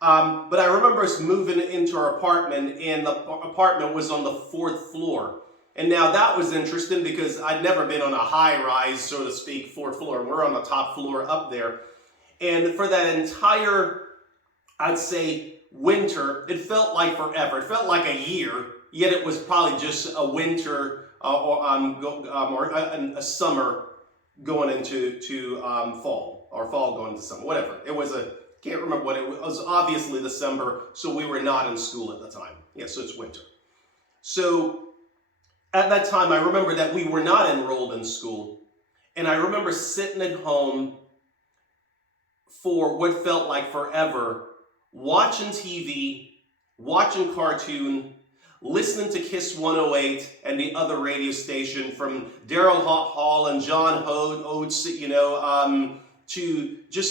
But I remember us moving into our apartment, and the apartment was on the 4th floor. And now that was interesting because I'd never been on a high rise, so to speak, 4th floor. We're on the top floor up there. And for that entire, I'd say, winter, it felt like forever. It felt like a year, yet it was probably just a winter or a summer going into fall, or fall going into summer, whatever. It was can't remember what it was. It was obviously December, so we were not in school at the time. Yeah, so it's winter. So at that time, I remember that we were not enrolled in school. And I remember sitting at home for what felt like forever, watching TV, watching cartoon, listening to Kiss 108 and the other radio station from Daryl Hall and John Oates, to just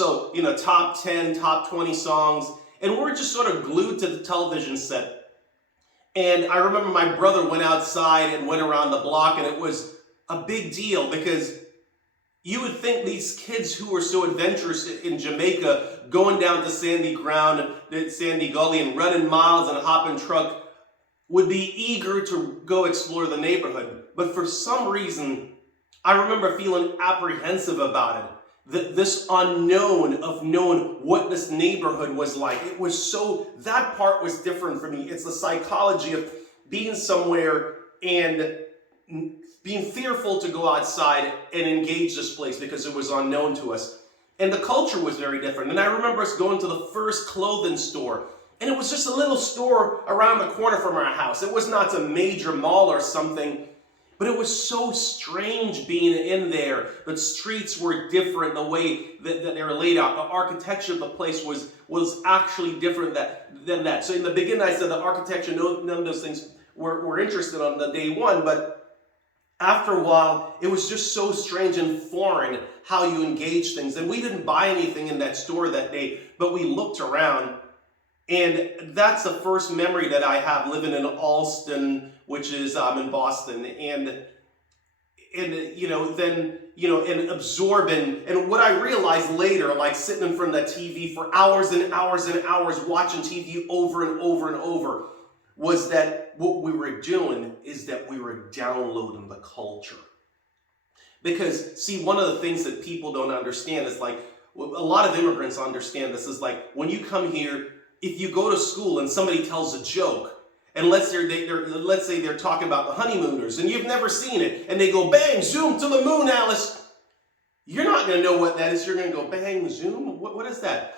top 10, top 20 songs. And we're just sort of glued to the television set. And I remember my brother went outside and went around the block, and it was a big deal because you would think these kids who were so adventurous in Jamaica, going down to Sandy Gully and running miles in a hopping truck, would be eager to go explore the neighborhood. But for some reason, I remember feeling apprehensive about it. This unknown of knowing what this neighborhood was like. It was that part was different for me. It's the psychology of being somewhere and being fearful to go outside and engage this place because it was unknown to us. And the culture was very different. And I remember us going to the first clothing store. And it was just a little store around the corner from our house. It was not a major mall or something. But it was so strange being in there. The streets were different, the way that they were laid out. The architecture of the place was actually different than that. So in the beginning I said the architecture, none of those things were interested on the day one. But after a while, it was just so strange and foreign how you engage things. And we didn't buy anything in that store that day, but we looked around. And that's the first memory that I have living in Allston, which is in Boston, and absorbing. And what I realized later, like sitting in front of that TV for hours and hours and hours, watching TV over and over and over, was that what we were doing is that we were downloading the culture. Because, see, one of the things that people don't understand is like, a lot of immigrants understand this, is like, when you come here, if you go to school and somebody tells a joke, and let's say they're talking about the honeymooners, and you've never seen it, and they go, bang, zoom to the moon, Alice. You're not going to know what that is. You're going to go, bang, zoom? What is that?